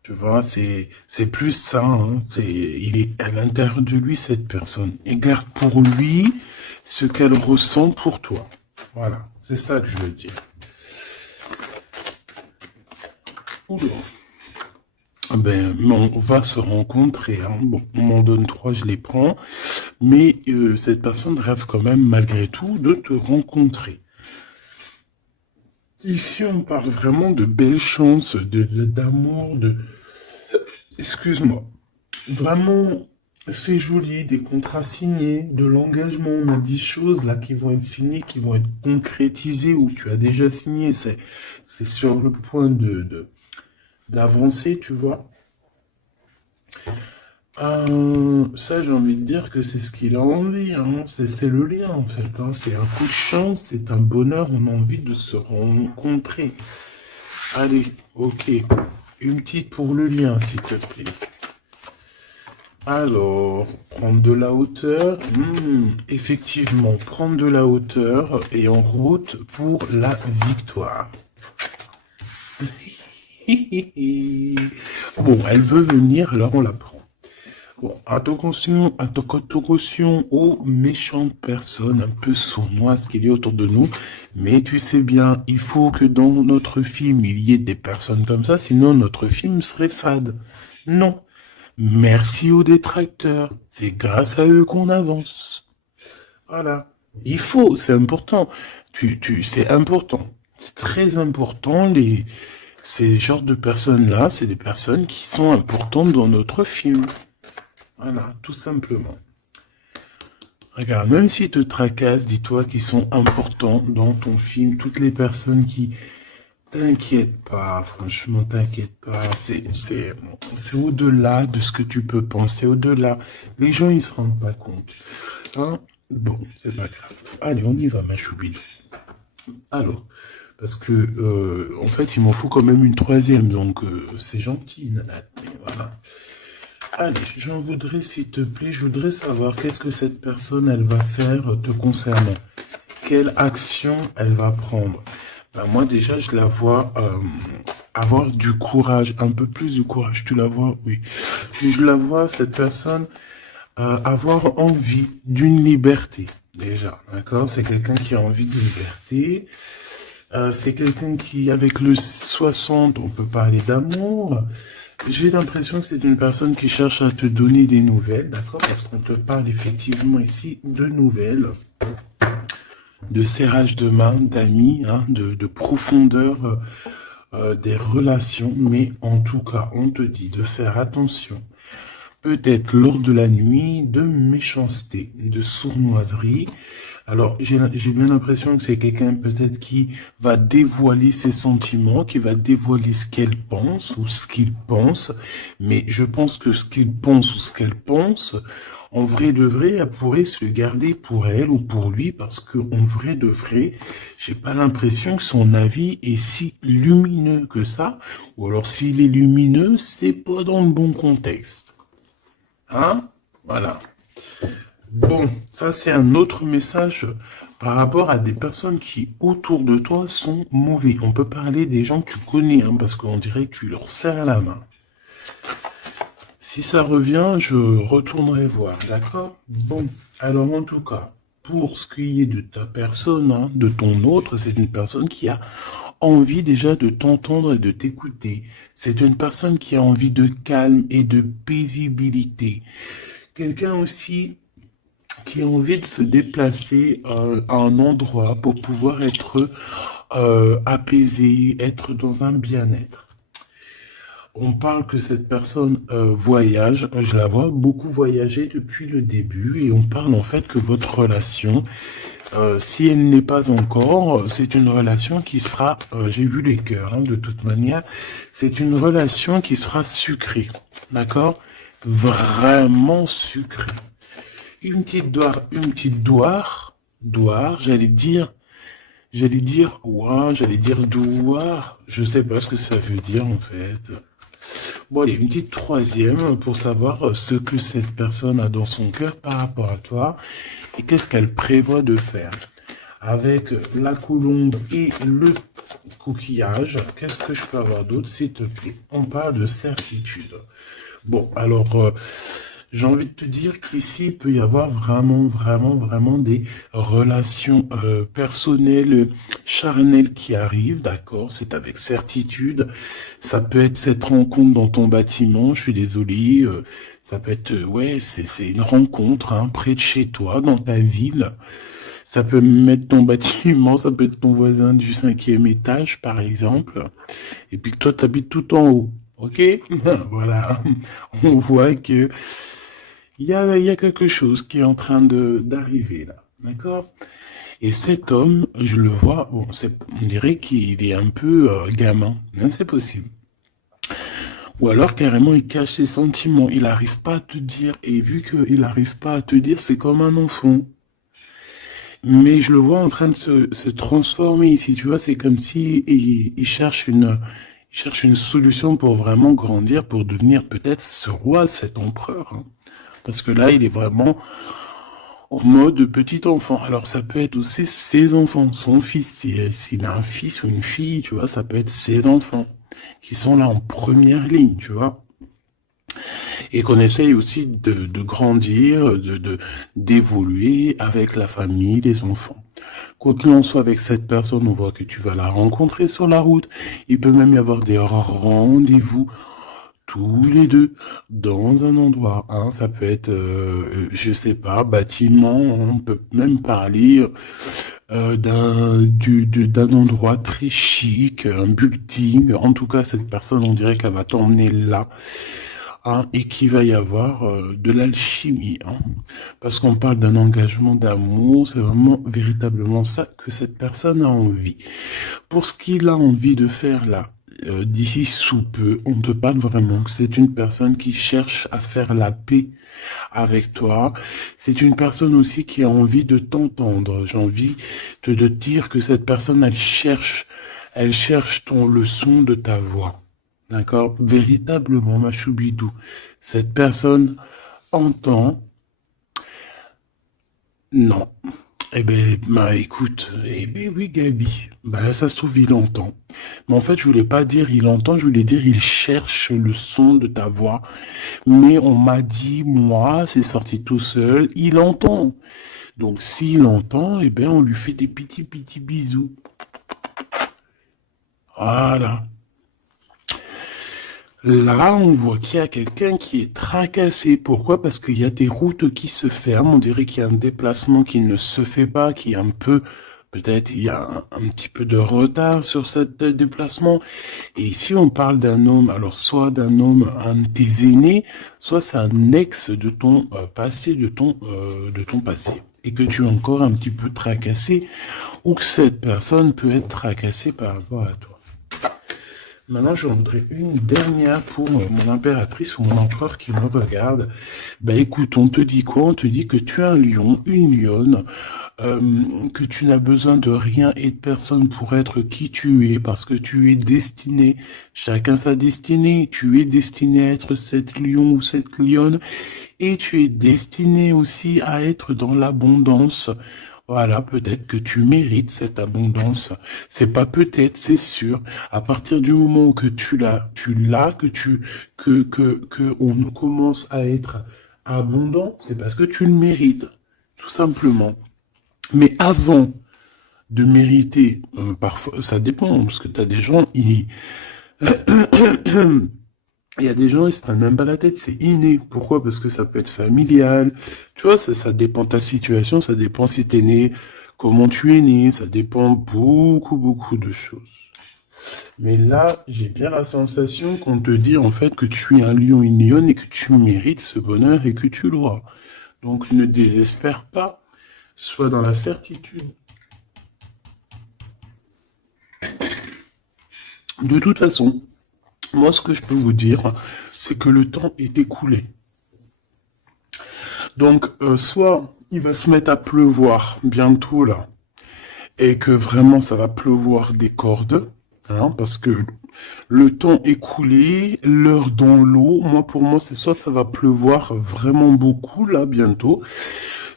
Tu vois, c'est plus ça, hein. Il est à l'intérieur de lui, cette personne. Et garde pour lui ce qu'elle ressent pour toi. Voilà, c'est ça que je veux dire. Oula. Ah ben, on va se rencontrer, hein. Bon, on m'en donne trois, je les prends. Mais cette personne rêve quand même, malgré tout, de te rencontrer. Ici, on parle vraiment de belles chances, d'amour, de... Excuse-moi. Vraiment, c'est joli, des contrats signés, de l'engagement. On a 10 choses là qui vont être signées, qui vont être concrétisées ou tu as déjà signé. C'est sur le point d'avancer, tu vois. Ça, j'ai envie de dire que c'est ce qu'il a envie, hein. C'est le lien, en fait, hein. C'est un coup de chance, c'est un bonheur, on a envie de se rencontrer. Allez, ok. Une petite pour le lien, s'il te plaît. Alors, prendre de la hauteur. Effectivement, prendre de la hauteur et en route pour la victoire. Bon, elle veut venir, alors on la prend. Bon, attention aux méchantes personnes un peu sournoises qu'il y a autour de nous. Mais tu sais bien, il faut que dans notre film, il y ait des personnes comme ça, sinon notre film serait fade. Non. Merci aux détracteurs. C'est grâce à eux qu'on avance. Voilà. Il faut, c'est important. C'est important. C'est très important. Ces genres de personnes-là, c'est des personnes qui sont importantes dans notre film. Voilà, tout simplement. Regarde, même s'ils te tracassent, dis-toi qu'ils sont importants dans ton film. Toutes les personnes qui... T'inquiète pas, franchement, t'inquiète pas. C'est au-delà de ce que tu peux penser, au-delà. Les gens, ils se rendent pas compte. Hein? Bon, c'est pas grave. Allez, on y va, ma choubine. Alors, parce que, en fait, il m'en faut quand même une troisième, donc c'est gentil, Nana. Mais voilà. Allez, j'en voudrais, s'il te plaît, je voudrais savoir qu'est-ce que cette personne, elle va faire te concernant. Quelle action elle va prendre. Ben moi, déjà, je la vois avoir du courage, un peu plus de courage. Tu la vois, oui. Je la vois, cette personne, avoir envie d'une liberté, déjà. D'accord? C'est quelqu'un qui a envie de liberté. C'est quelqu'un qui, avec le 60, on peut parler d'amour. J'ai l'impression que c'est une personne qui cherche à te donner des nouvelles, d'accord? Parce qu'on te parle effectivement ici de nouvelles, de serrage de main, d'amis, hein, de profondeur des relations. Mais en tout cas, on te dit de faire attention. Peut-être lors de la nuit, de méchanceté, de sournoiserie. Alors, j'ai bien l'impression que c'est quelqu'un peut-être qui va dévoiler ses sentiments, qui va dévoiler ce qu'elle pense ou ce qu'il pense. Mais je pense que ce qu'il pense ou ce qu'elle pense, en vrai de vrai, elle pourrait se le garder pour elle ou pour lui parce que en vrai de vrai, j'ai pas l'impression que son avis est si lumineux que ça. Ou alors s'il est lumineux, c'est pas dans le bon contexte. Hein? Voilà. Bon, ça c'est un autre message par rapport à des personnes qui autour de toi sont mauvais. On peut parler des gens que tu connais, hein, parce qu'on dirait que tu leur serres la main. Si ça revient, je retournerai voir, d'accord? Bon, alors en tout cas, pour ce qui est de ta personne, hein, de ton autre, c'est une personne qui a envie déjà de t'entendre et de t'écouter. C'est une personne qui a envie de calme et de paisibilité. Quelqu'un aussi qui a envie de se déplacer à un endroit pour pouvoir être apaisé, être dans un bien-être. On parle que cette personne voyage, je la vois beaucoup voyager depuis le début et on parle en fait que votre relation, si elle n'est pas encore, c'est une relation qui sera, j'ai vu les cœurs, hein, de toute manière, c'est une relation qui sera sucrée, d'accord? Vraiment sucrée. Une petite doire, ouah, j'allais dire douar, je sais pas ce que ça veut dire en fait. Bon, allez, une petite troisième pour savoir ce que cette personne a dans son cœur par rapport à toi et qu'est-ce qu'elle prévoit de faire. avec la colombe et le coquillage. Qu'est-ce que je peux avoir d'autre, s'il te plaît? On parle de certitude. Bon, alors, j'ai envie de te dire qu'ici, il peut y avoir vraiment des relations personnelles, charnelles qui arrivent, d'accord? C'est avec certitude. Ça peut être cette rencontre dans ton bâtiment, je suis désolé. Ça peut être, ouais, c'est une rencontre, hein, près de chez toi, dans ta ville. Ça peut mettre ton bâtiment, ça peut être ton voisin du 5e étage, par exemple. Et puis que toi, t'habites tout en haut. Ok? Voilà. On voit que il y a quelque chose qui est en train d'arriver là. D'accord? Et cet homme, je le vois, bon, on dirait qu'il est un peu gamin. Hein, c'est possible. Ou alors carrément il cache ses sentiments. Il n'arrive pas à te dire. Et vu qu'il n'arrive pas à te dire, c'est comme un enfant. Mais je le vois en train de se transformer ici. Tu vois, c'est comme si il cherche une solution pour vraiment grandir, pour devenir peut-être ce roi, cet empereur. Hein. Parce que là, il est vraiment en mode petit enfant. Alors ça peut être aussi ses enfants, son fils. S'il a un fils ou une fille, tu vois, ça peut être ses enfants qui sont là en première ligne, tu vois. Et qu'on essaye aussi de grandir, d'évoluer avec la famille, les enfants. Quoi qu'il en soit avec cette personne, on voit que tu vas la rencontrer sur la route. Il peut même y avoir des rendez-vous tous les deux dans un endroit. Hein. Ça peut être, je sais pas, bâtiment. On peut même parler d'un endroit très chic, un building. En tout cas, cette personne, on dirait qu'elle va t'emmener là. Hein, et qu'il va y avoir de l'alchimie. Hein. Parce qu'on parle d'un engagement d'amour, c'est vraiment véritablement ça que cette personne a envie. Pour ce qu'il a envie de faire là, d'ici sous peu, on te parle vraiment que c'est une personne qui cherche à faire la paix avec toi. C'est une personne aussi qui a envie de t'entendre. J'ai envie de dire que cette personne, elle cherche le son de ta voix. D'accord? Véritablement, ma choubidou. Cette personne entend. Non. Eh ben, bah, écoute, eh ben oui, Gabi. Bah, ça se trouve, il entend. Mais en fait, je voulais pas dire il entend, je voulais dire il cherche le son de ta voix. Mais on m'a dit, moi, c'est sorti tout seul, il entend. Donc, s'il entend, eh ben, on lui fait des petits bisous. Voilà. Là, on voit qu'il y a quelqu'un qui est tracassé. Pourquoi? Parce qu'il y a des routes qui se ferment. On dirait qu'il y a un déplacement qui ne se fait pas, qui est un peu, peut-être il y a un petit peu de retard sur ce déplacement. Et ici, on parle d'un homme, alors soit d'un homme, un de tes aînés, soit c'est un ex de ton passé, de ton passé. Et que tu es encore un petit peu tracassé, ou que cette personne peut être tracassée par rapport à toi. Maintenant, je voudrais une dernière pour mon impératrice ou mon empereur qui me regarde. Ben écoute, on te dit quoi? On te dit que tu es un lion, une lionne, que tu n'as besoin de rien et de personne pour être qui tu es, parce que tu es destiné, chacun sa destinée, tu es destiné à être cette lion ou cette lionne, et tu es destiné aussi à être dans l'abondance. Voilà, peut-être que tu mérites cette abondance. C'est pas peut-être, c'est sûr. À partir du moment que tu l'as, que on commence à être abondant, c'est parce que tu le mérites, tout simplement. Mais avant de mériter, parfois, ça dépend, parce que t'as des gens, il y a des gens, ils se prennent même pas la tête, c'est inné. Pourquoi? Parce que ça peut être familial. Tu vois, ça dépend de ta situation, ça dépend si t'es né, comment tu es né, ça dépend beaucoup de choses. Mais là, j'ai bien la sensation qu'on te dit en fait que tu es un lion, une lionne et que tu mérites ce bonheur et que tu l'auras. Donc ne désespère pas, sois dans la certitude. De toute façon, moi ce que je peux vous dire, c'est que le temps est écoulé. Donc soit il va se mettre à pleuvoir bientôt là, et que vraiment ça va pleuvoir des cordes, hein, parce que le temps écoulé, l'heure dans l'eau, pour moi c'est soit ça va pleuvoir vraiment beaucoup là bientôt,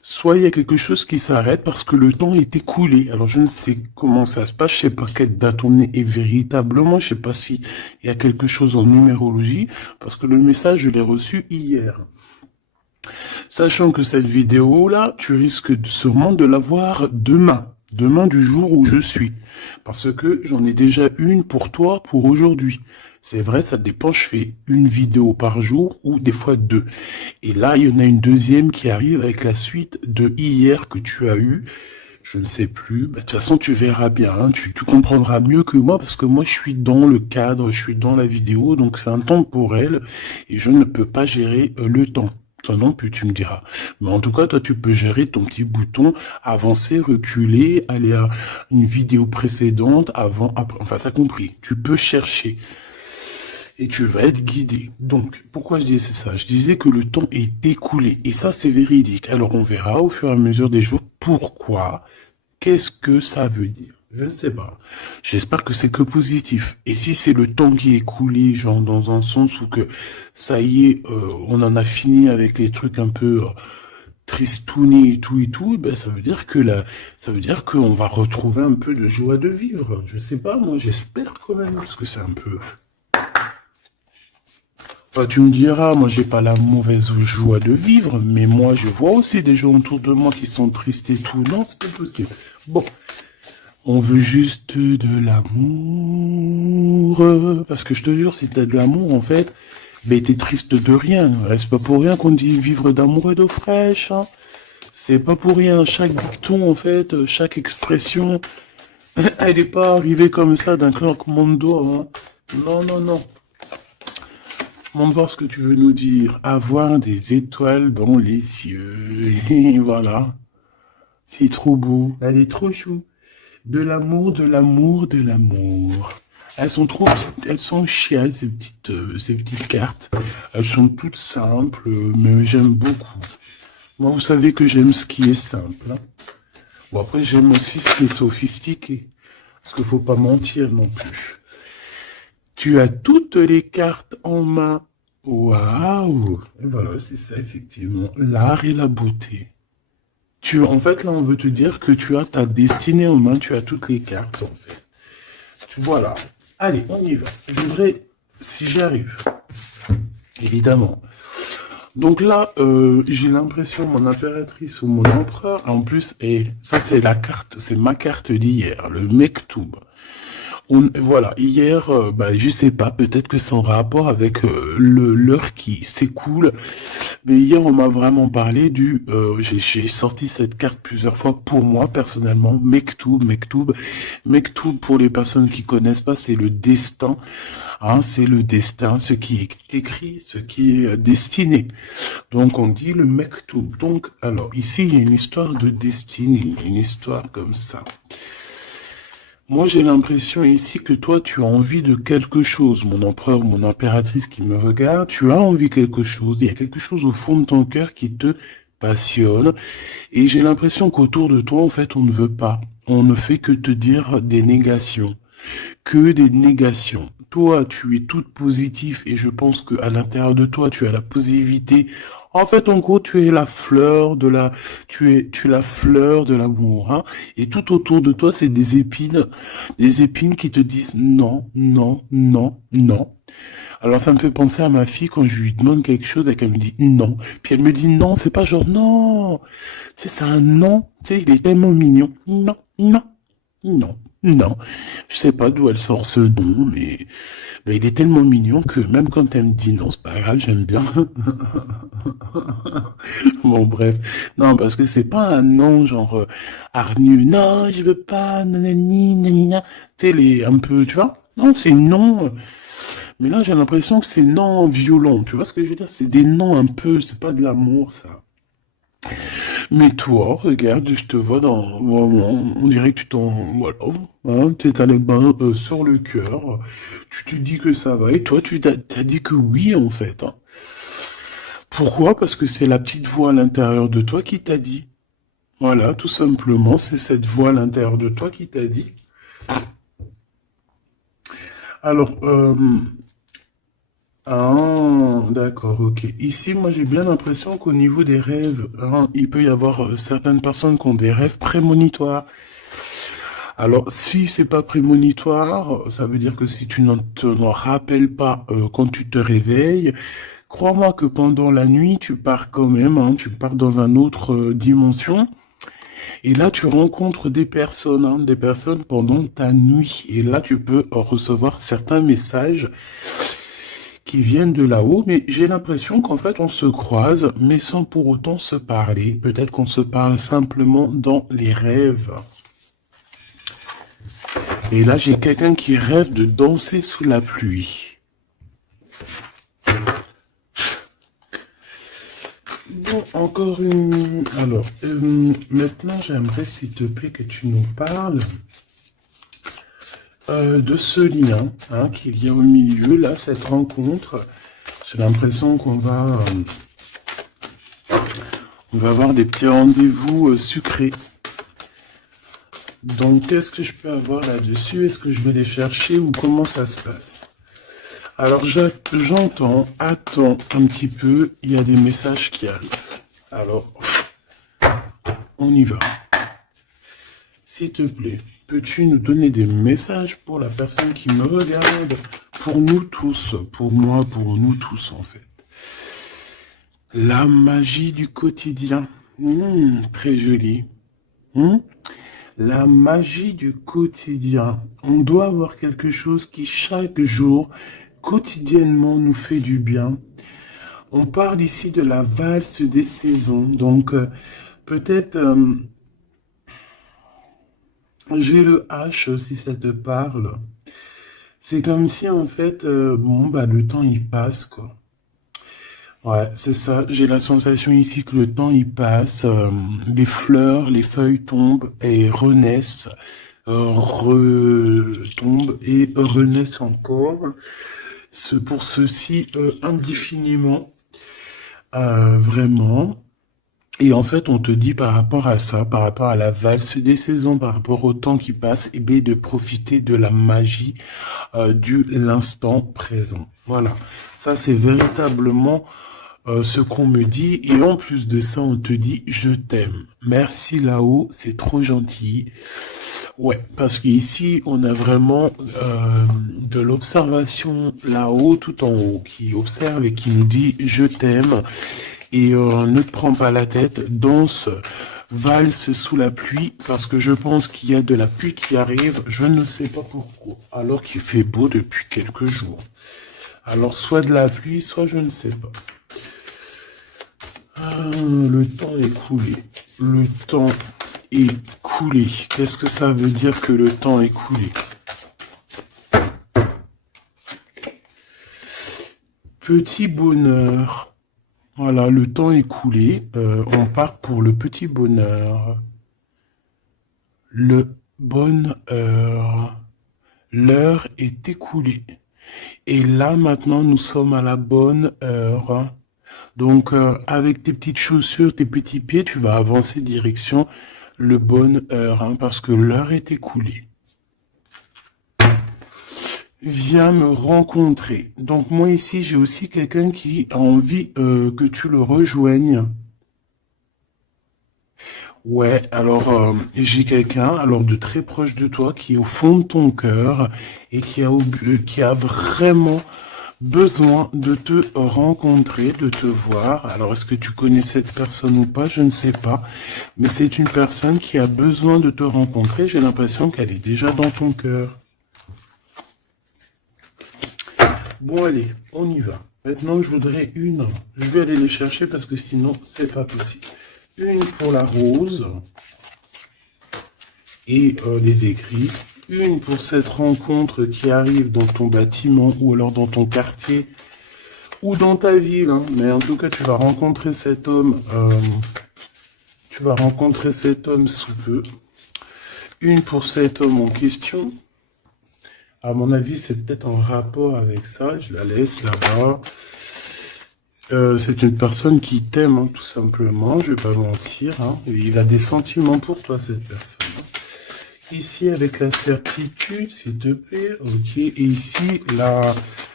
soit il y a quelque chose qui s'arrête parce que le temps est écoulé. Alors je ne sais comment ça se passe, je sais pas quelle date on est véritablement, je sais pas si il y a quelque chose en numérologie, parce que le message je l'ai reçu hier. Sachant que cette vidéo-là, tu risques sûrement de la voir demain. Demain du jour où je suis. Parce que j'en ai déjà une pour toi pour aujourd'hui. C'est vrai, ça dépend, je fais une vidéo par jour ou des fois deux. Et là, il y en a une deuxième qui arrive avec la suite de hier que tu as eu. Je ne sais plus. Bah, de toute façon, tu verras bien. Hein. Tu comprendras mieux que moi parce que moi, je suis dans le cadre, je suis dans la vidéo. Donc, c'est un temporel et je ne peux pas gérer le temps. Toi non plus, tu me diras. Mais en tout cas, toi, tu peux gérer ton petit bouton, avancer, reculer, aller à une vidéo précédente, avant, après. Enfin, t'as compris. Tu peux chercher. Et tu vas être guidé. Donc, pourquoi je disais ça? Je disais que le temps est écoulé. Et ça, c'est véridique. Alors, on verra au fur et à mesure des jours pourquoi. Qu'est-ce que ça veut dire? Je ne sais pas. J'espère que c'est que positif. Et si c'est le temps qui est écoulé, genre dans un sens où que ça y est, on en a fini avec les trucs un peu tristounis et tout, ben ça veut dire que ça veut dire qu'on va retrouver un peu de joie de vivre. Je sais pas, moi j'espère quand même, parce que c'est un peu. Enfin, tu me diras, moi j'ai pas la mauvaise joie de vivre, mais moi je vois aussi des gens autour de moi qui sont tristes et tout. Non, c'est pas possible. Bon. On veut juste de l'amour. Parce que je te jure, si t'as de l'amour, en fait, ben t'es triste de rien. C'est pas pour rien qu'on dit vivre d'amour et d'eau fraîche. Hein. C'est pas pour rien. Chaque dicton, en fait, chaque expression, elle est pas arrivée comme ça d'un claquement de doigts. Hein. Non, non, non. On va voir ce que tu veux nous dire. Avoir des étoiles dans les cieux. Et voilà. C'est trop beau. Elle est trop chou. De l'amour, de l'amour, de l'amour. Elles sont trop petites, elles sont chiales, ces petites cartes. Elles sont toutes simples, mais j'aime beaucoup. Moi, vous savez que j'aime ce qui est simple. Hein. Bon, après, j'aime aussi ce qui est sophistiqué. Parce qu'il faut pas mentir non plus. Tu as toutes les cartes en main. Waouh! Et voilà, c'est ça, effectivement. L'art et la beauté. En fait, là, on veut te dire que tu as ta destinée en main, tu as toutes les cartes, en fait. Voilà. Allez, on y va. Je voudrais, si j'y arrive, évidemment. Donc là, j'ai l'impression, mon impératrice ou mon empereur, en plus, et ça c'est la carte, c'est ma carte d'hier, le Mektoub. Voilà, hier, je sais pas, peut-être que c'est en rapport avec l'heure qui s'écoule, mais hier on m'a vraiment parlé j'ai sorti cette carte plusieurs fois pour moi personnellement, Mektoub pour les personnes qui connaissent pas, c'est le destin, hein, c'est le destin, ce qui est écrit, ce qui est destiné. Donc on dit le Mektoub. Donc alors ici il y a une histoire de destinée, une histoire comme ça. Moi, j'ai l'impression ici que toi, tu as envie de quelque chose. Mon empereur, mon impératrice qui me regarde, tu as envie de quelque chose. Il y a quelque chose au fond de ton cœur qui te passionne. Et j'ai l'impression qu'autour de toi, en fait, on ne veut pas. On ne fait que te dire des négations. Que des négations. Toi, tu es toute positive et je pense qu'à l'intérieur de toi, tu as la positivité. En fait, en gros, tu es la fleur de tu es la fleur de l'amour, hein. Et tout autour de toi, c'est des épines qui te disent non, non, non, non. Alors, ça me fait penser à ma fille quand je lui demande quelque chose et qu'elle me dit non. Puis elle me dit non, c'est pas genre non. C'est un non. Tu sais, il est tellement mignon. Non, non, non. Non, je sais pas d'où elle sort ce nom, mais il est tellement mignon que même quand elle me dit non, c'est pas grave, j'aime bien. Bon, bref. Non, parce que c'est pas un nom genre hargneux. Non, je veux pas, nanani, nanina. Tu sais, un peu, tu vois? Non, c'est non. Mais là, j'ai l'impression que c'est non violent. Tu vois ce que je veux dire? C'est des noms un peu, c'est pas de l'amour, ça. Mais toi, regarde, je te vois on dirait que tu voilà, hein, t'es allé sur le cœur, tu te dis que ça va, et toi, t'as dit que oui, en fait. Hein. Pourquoi? Parce que c'est la petite voix à l'intérieur de toi qui t'a dit. Voilà, tout simplement, c'est cette voix à l'intérieur de toi qui t'a dit. Alors, ah, d'accord, ok. Ici, moi, j'ai bien l'impression qu'au niveau des rêves, hein, il peut y avoir certaines personnes qui ont des rêves prémonitoires. Alors, si c'est pas prémonitoire, ça veut dire que si tu ne t'en rappelles pas quand tu te réveilles, crois-moi que pendant la nuit, tu pars quand même, hein, tu pars dans une autre dimension. Et là, tu rencontres des personnes pendant ta nuit. Et là, tu peux recevoir certains messages qui viennent de là-haut. Mais j'ai l'impression qu'en fait, on se croise, mais sans pour autant se parler. Peut-être qu'on se parle simplement dans les rêves. Et là, j'ai quelqu'un qui rêve de danser sous la pluie. Bon, encore une... Alors, maintenant, j'aimerais, s'il te plaît, que tu nous parles de ce lien hein, qu'il y a au milieu, là, cette rencontre. J'ai l'impression on va avoir des petits rendez-vous sucrés. Donc, qu'est-ce que je peux avoir là-dessus? Est-ce que je vais les chercher ou comment ça se passe? Alors, j'entends, attends un petit peu, il y a des messages qui arrivent. Alors, on y va. S'il te plaît, peux-tu nous donner des messages pour la personne qui me regarde? Pour nous tous, pour moi, pour nous tous en fait. La magie du quotidien. Très joli. La magie du quotidien. On doit avoir quelque chose qui chaque jour, quotidiennement, nous fait du bien. On parle ici de la valse des saisons. Donc, peut-être, j'ai le H si ça te parle. C'est comme si, en fait, le temps, il passe, quoi. Ouais, c'est ça. J'ai la sensation ici que le temps, il passe. Les fleurs, les feuilles tombent et renaissent. Retombent et renaissent encore. Pour ceci, indéfiniment. Vraiment. Et en fait, on te dit par rapport à ça, par rapport à la valse des saisons, par rapport au temps qui passe, et bien de profiter de la magie du l'instant présent. Voilà. Ça, c'est véritablement ce qu'on me dit. Et en plus de ça, on te dit « Je t'aime ». Merci là-haut, c'est trop gentil. Ouais, parce qu'ici, on a vraiment de l'observation là-haut, tout en haut, qui observe et qui nous dit « Je t'aime ». Et ne te prends pas la tête, danse, valse sous la pluie, parce que je pense qu'il y a de la pluie qui arrive, je ne sais pas pourquoi, alors qu'il fait beau depuis quelques jours. Alors soit de la pluie, soit je ne sais pas. Le temps est coulé. Le temps est coulé. Qu'est-ce que ça veut dire que le temps est coulé? Petit bonheur. Voilà, le temps est coulé. On part pour le petit bonheur. Le bonheur. L'heure est écoulée. Et là, maintenant, nous sommes à la bonne heure. Donc, avec tes petites chaussures, tes petits pieds, tu vas avancer direction le bonne heure, hein, parce que l'heure est écoulée. Viens me rencontrer. Donc, moi, ici, j'ai aussi quelqu'un qui a envie que tu le rejoignes. Ouais, alors j'ai quelqu'un alors de très proche de toi qui est au fond de ton cœur et qui a vraiment besoin de te rencontrer, de te voir. Alors est-ce que tu connais cette personne ou pas? Je ne sais pas. Mais c'est une personne qui a besoin de te rencontrer. J'ai l'impression qu'elle est déjà dans ton cœur. Bon allez, on y va. Maintenant je voudrais une. Je vais aller les chercher parce que sinon c'est pas possible. Une pour la rose et les écrits. Une pour cette rencontre qui arrive dans ton bâtiment ou alors dans ton quartier ou dans ta ville. Hein. Mais en tout cas, tu vas rencontrer cet homme. Tu vas rencontrer cet homme sous peu. Une pour cet homme en question. À mon avis, c'est peut-être en rapport avec ça. Je la laisse là-bas. C'est une personne qui t'aime, hein, tout simplement, je vais pas mentir. Hein. Il a des sentiments pour toi, cette personne. Ici, avec la certitude, s'il te plaît, ok. Et ici,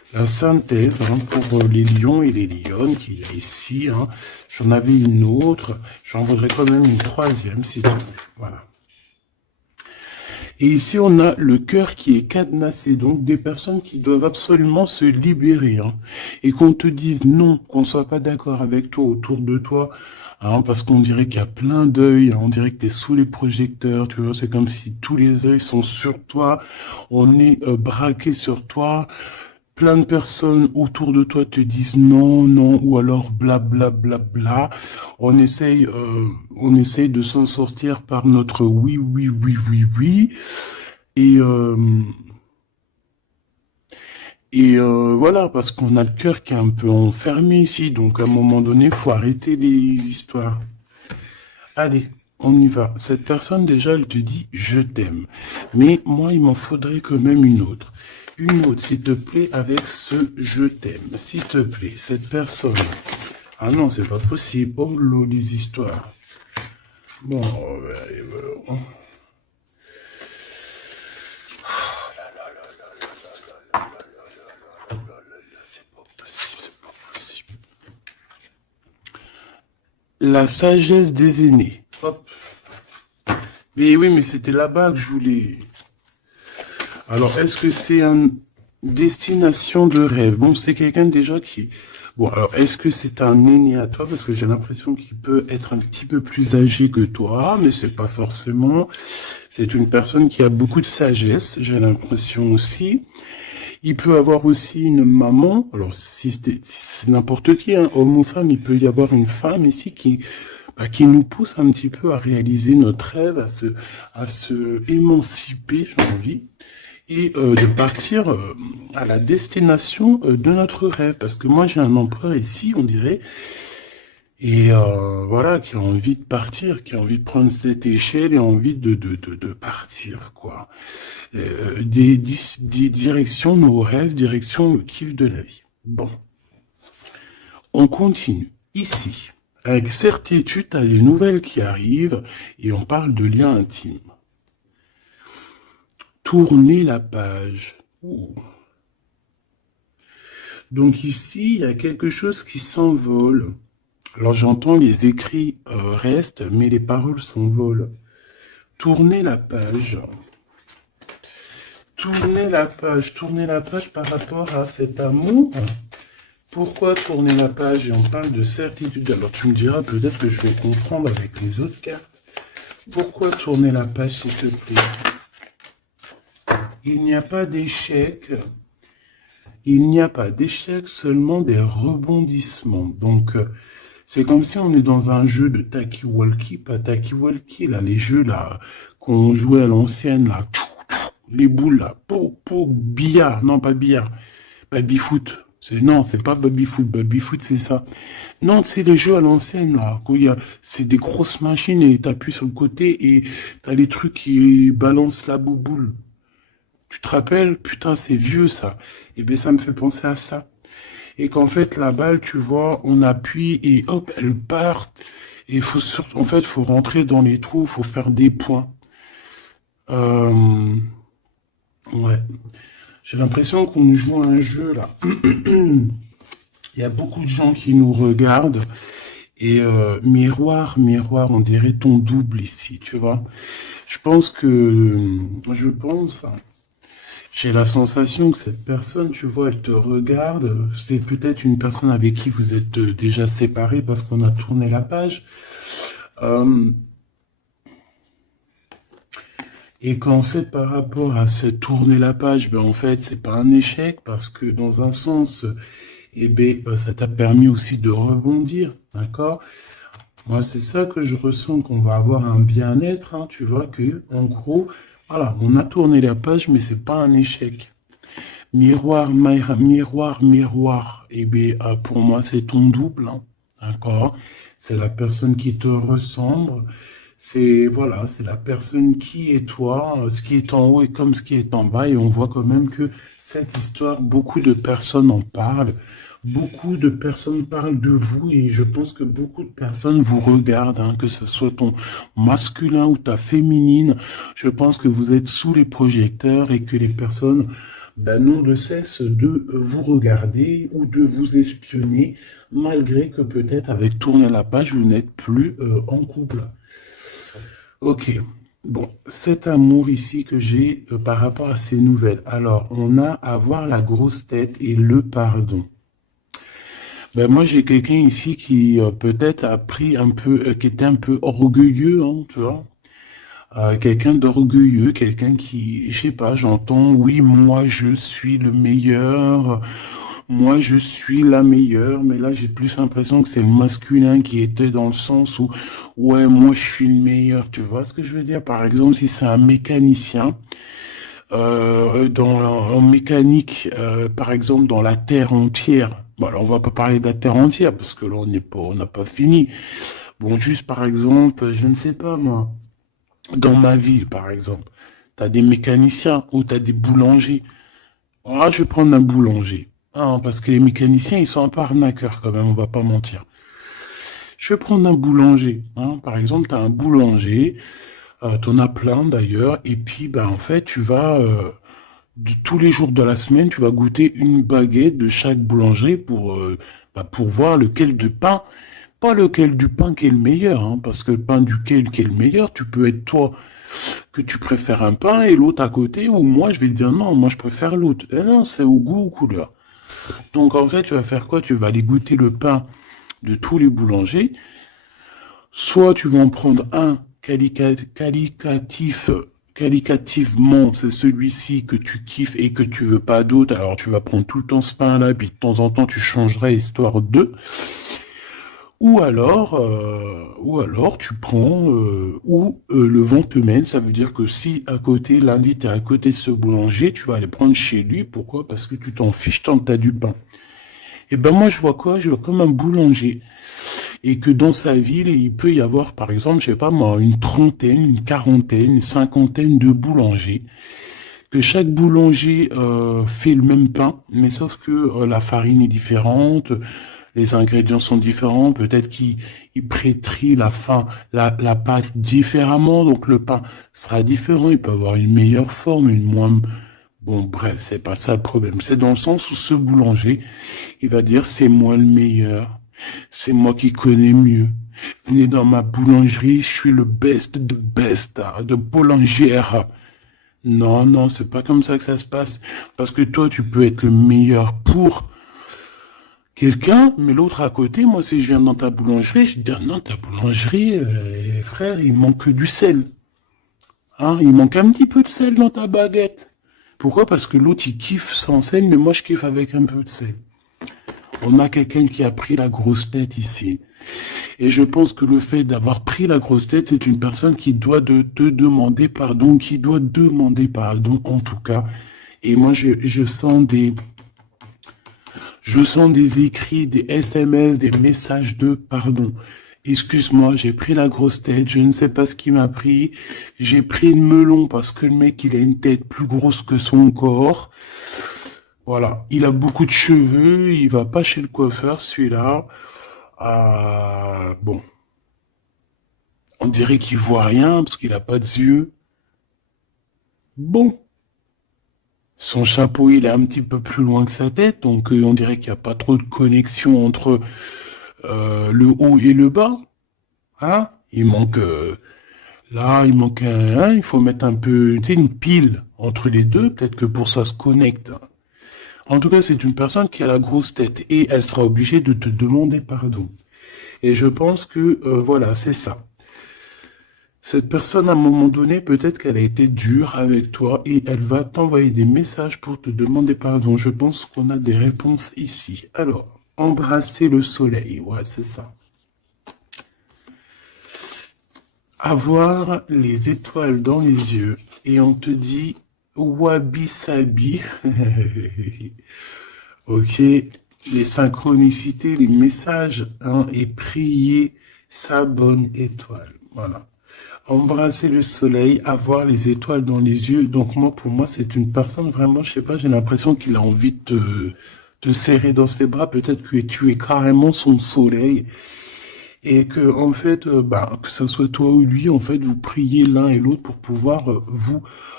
la synthèse hein, pour les lions et les lionnes qu'il y a ici. Hein. J'en avais une autre, j'en voudrais quand même une troisième, si tu veux. Voilà. Et ici, on a le cœur qui est cadenassé, donc des personnes qui doivent absolument se libérer. Hein, et qu'on te dise non, qu'on ne soit pas d'accord avec toi, autour de toi, hein, parce qu'on dirait qu'il y a plein d'œils, hein, on dirait que tu es sous les projecteurs, tu vois, c'est comme si tous les œils sont sur toi, on est braqué sur toi, plein de personnes autour de toi te disent non, non, ou alors bla bla bla bla. On essaye de s'en sortir par notre oui, oui, oui, oui, oui. Et, euh, voilà, parce qu'on a le cœur qui est un peu enfermé ici. Donc à un moment donné, faut arrêter les histoires. Allez, on y va. Cette personne, déjà, elle te dit je t'aime. Mais moi, il m'en faudrait quand même une autre. Une autre, s'il te plaît, avec ce je t'aime. S'il te plaît, cette personne. Ah non, c'est pas possible. Oh là, les histoires. Bon, c'est pas possible, c'est pas possible. La sagesse des aînés. Hop. Mais oui, mais c'était là-bas que je voulais. Alors, est-ce que c'est une destination de rêve? Bon, c'est quelqu'un déjà qui... Bon, alors, est-ce que c'est un aîné à toi? Parce que j'ai l'impression qu'il peut être un petit peu plus âgé que toi, mais c'est pas forcément. C'est une personne qui a beaucoup de sagesse, j'ai l'impression aussi. Il peut avoir aussi une maman. Alors, si c'est n'importe qui, hein, homme ou femme, il peut y avoir une femme ici qui nous pousse un petit peu à réaliser notre rêve, à se émanciper, j'ai envie, et de partir à la destination de notre rêve. Parce que moi, j'ai un emploi ici, on dirait, et voilà, qui a envie de partir, qui a envie de prendre cette échelle et envie de partir, quoi. Des directions, nos rêves, direction le kiff de la vie. Bon, on continue. Ici, avec certitude, tu as des nouvelles qui arrivent et on parle de liens intimes. Tourner la page. Ouh. Donc ici, il y a quelque chose qui s'envole. Alors j'entends les écrits restent, mais les paroles s'envolent. Tourner la page. Tourner la page par rapport à cet amour. Pourquoi tourner la page? Et on parle de certitude. Alors tu me diras peut-être que je vais comprendre avec les autres cartes. Pourquoi tourner la page, s'il te plaît? Il n'y a pas d'échec. Il n'y a pas d'échec, seulement des rebondissements. Donc, c'est comme si on est dans un jeu de talkie-walkie, pas talkie-walkie, là, les jeux là qu'on jouait à l'ancienne, là, les boules là, billard, non pas billard, baby-foot. Non, c'est pas baby-foot, baby-foot c'est ça. Non, c'est les jeux à l'ancienne là, c'est des grosses machines et t'appuies sur le côté et t'as les trucs qui balancent la bouboule. Tu te rappelles? Putain, c'est vieux ça. Et bien ça me fait penser à ça. Et qu'en fait la balle, tu vois, on appuie et hop, elle part. Et en fait, faut rentrer dans les trous, faut faire des points. Ouais. J'ai l'impression qu'on joue à un jeu là. Il y a beaucoup de gens qui nous regardent. Et miroir, miroir, on dirait ton double ici, tu vois. Je pense, j'ai la sensation que cette personne, tu vois, elle te regarde. C'est peut-être une personne avec qui vous êtes déjà séparés parce qu'on a tourné la page. Et qu'en fait, par rapport à cette tourner la page, ben en fait, c'est pas un échec parce que dans un sens, eh ben, ça t'a permis aussi de rebondir, d'accord? Moi, c'est ça que je ressens, qu'on va avoir un bien-être, hein, tu vois, que, en gros, voilà, on a tourné la page, mais c'est pas un échec. Miroir, miroir, miroir, eh bien, pour moi, c'est ton double, hein, d'accord? C'est la personne qui te ressemble, voilà, c'est la personne qui est toi, ce qui est en haut et comme ce qui est en bas, et on voit quand même que cette histoire, beaucoup de personnes en parlent, beaucoup de personnes parlent de vous, et je pense que beaucoup de personnes vous regardent, hein, que ce soit ton masculin ou ta féminine, je pense que vous êtes sous les projecteurs et que les personnes ben, nous ne cesse de vous regarder ou de vous espionner, malgré que peut-être avec tourner la page, vous n'êtes plus en couple. Ok. Bon, cet amour ici que j'ai par rapport à ces nouvelles. Alors, on a à voir la grosse tête et le pardon. Ben moi, j'ai quelqu'un ici qui peut-être a pris un peu, qui était un peu orgueilleux, hein, tu vois. Quelqu'un d'orgueilleux, quelqu'un qui, je sais pas, j'entends, oui, moi je suis le meilleur, moi je suis la meilleure, mais là j'ai plus l'impression que c'est le masculin qui était dans le sens où, ouais, moi je suis le meilleur, tu vois ce que je veux dire? Par exemple, si c'est un mécanicien, en mécanique, par exemple, dans la Terre entière, bon, alors on va pas parler de la Terre entière, parce que là on n'a pas fini. Bon, juste par exemple, je ne sais pas moi. Dans ma ville, par exemple, tu as des mécaniciens ou tu as des boulangers. Ah, je vais prendre un boulanger. Ah, parce que les mécaniciens, ils sont un peu arnaqueurs quand même, on va pas mentir. Je vais prendre un boulanger. Hein. Par exemple, tu as un boulanger, tu en as plein d'ailleurs, et puis ben, en fait, tu vas, de tous les jours de la semaine, tu vas goûter une baguette de chaque boulanger pour voir lequel du pain, pas lequel du pain qui est le meilleur, hein, parce que le pain duquel qui est le meilleur, tu peux être toi que tu préfères un pain et l'autre à côté, ou moi je vais te dire non, moi je préfère l'autre. Et non, c'est au goût, aux couleurs. Donc en fait, tu vas faire quoi? Tu vas aller goûter le pain de tous les boulangers. Soit tu vas en prendre un qualitativement, c'est celui-ci que tu kiffes et que tu veux pas d'autre. Alors tu vas prendre tout le temps ce pain-là, puis de temps en temps tu changerais histoire de. Ou alors tu prends le vent te mène, ça veut dire que si à côté, lundi, tu es à côté de ce boulanger, tu vas aller prendre chez lui. Pourquoi? Parce que tu t'en fiches tant que tu as du pain. Et ben moi je vois quoi? Je vois comme un boulanger. Et que dans sa ville, il peut y avoir, par exemple, je sais pas moi, une trentaine, une quarantaine, une cinquantaine de boulangers. Que chaque boulanger fait le même pain, mais sauf que la farine est différente, les ingrédients sont différents, peut-être qu'il pétrit la pâte différemment, donc le pain sera différent, il peut avoir une meilleure forme, une moins... Bon, bref, c'est pas ça le problème. C'est dans le sens où ce boulanger, il va dire c'est moi le meilleur, c'est moi qui connais mieux. Venez dans ma boulangerie, je suis le best de best, de boulangère. Non, non, c'est pas comme ça que ça se passe. Parce que toi, tu peux être le meilleur pour quelqu'un, mais l'autre à côté, moi, si je viens dans ta boulangerie, je vais dire, non, ta boulangerie, frère, il manque du sel. Hein, il manque un petit peu de sel dans ta baguette. Pourquoi? Parce que l'autre, il kiffe sans sel, mais moi, je kiffe avec un peu de sel. On a quelqu'un qui a pris la grosse tête ici. Et je pense que le fait d'avoir pris la grosse tête, c'est une personne qui doit te demander pardon, qui doit demander pardon en tout cas. Et moi, je sens des écrits, des SMS, des messages de pardon. Excuse-moi, j'ai pris la grosse tête, je ne sais pas ce qui m'a pris. J'ai pris le melon parce que le mec, il a une tête plus grosse que son corps. Voilà, il a beaucoup de cheveux, il va pas chez le coiffeur, celui-là. Bon, on dirait qu'il voit rien parce qu'il a pas de yeux. Bon, son chapeau, il est un petit peu plus loin que sa tête, donc on dirait qu'il n'y a pas trop de connexion entre le haut et le bas. Hein? Il manque là, il manque il faut mettre un peu, tu sais, une pile entre les deux, peut-être que pour ça se connecte. En tout cas, c'est une personne qui a la grosse tête et elle sera obligée de te demander pardon. Et je pense que voilà, c'est ça. Cette personne, à un moment donné, peut-être qu'elle a été dure avec toi et elle va t'envoyer des messages pour te demander pardon. Je pense qu'on a des réponses ici. Alors, embrasser le soleil, ouais, c'est ça. Avoir les étoiles dans les yeux et on te dit wabi sabi. Ok, les synchronicités, les messages, hein, et prier sa bonne étoile. Voilà. Embrasser le soleil, avoir les étoiles dans les yeux. Donc moi, pour moi, c'est une personne vraiment, je sais pas, j'ai l'impression qu'il a envie de te serrer dans ses bras. Peut-être que tu es carrément son soleil. Et que, en fait, que ce soit toi ou lui, en fait, vous priez l'un et l'autre pour pouvoir vous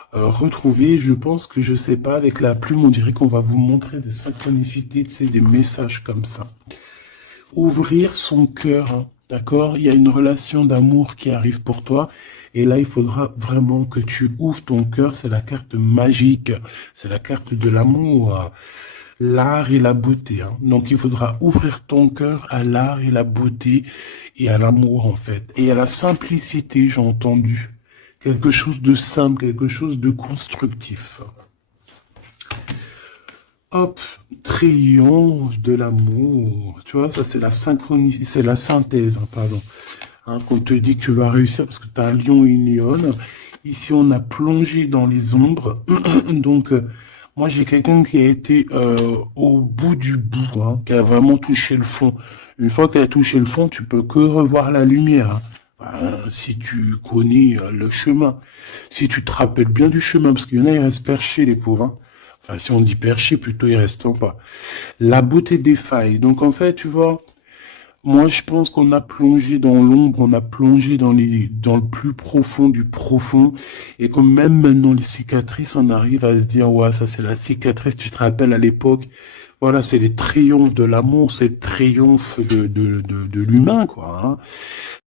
retrouver. Je pense que, je sais pas, avec la plume, on dirait qu'on va vous montrer des synchronicités, tu sais, des messages comme ça. Ouvrir son cœur, hein, d'accord? Il y a une relation d'amour qui arrive pour toi. Et là, il faudra vraiment que tu ouvres ton cœur. C'est la carte magique. C'est la carte de l'amour, l'art et la beauté, hein. Donc, il faudra ouvrir ton cœur à l'art et la beauté et à l'amour, en fait. Et à la simplicité, j'ai entendu. Quelque chose de simple, quelque chose de constructif. Hop, triomphe de l'amour. Tu vois, ça c'est la synchronie, c'est la synthèse, hein, pardon. Hein, qu'on te dit que tu vas réussir parce que tu as un lion et une lionne. Ici, on a plongé dans les ombres. Donc, moi, j'ai quelqu'un qui a été au bout du bout, hein, qui a vraiment touché le fond. Une fois qu'elle a touché le fond, tu peux que revoir la lumière, hein. Si tu connais le chemin, si tu te rappelles bien du chemin, parce qu'il y en a, ils restent perchés, les pauvres, hein. Enfin, si on dit perché, plutôt ils restent en bas. La beauté des failles. Donc en fait, tu vois, moi je pense qu'on a plongé dans l'ombre, on a plongé dans le plus profond du profond. Et comme même maintenant les cicatrices, on arrive à se dire, ouais, ça c'est la cicatrice, tu te rappelles à l'époque. Voilà, c'est les triomphes de l'amour, c'est le triomphe de l'humain, quoi, hein.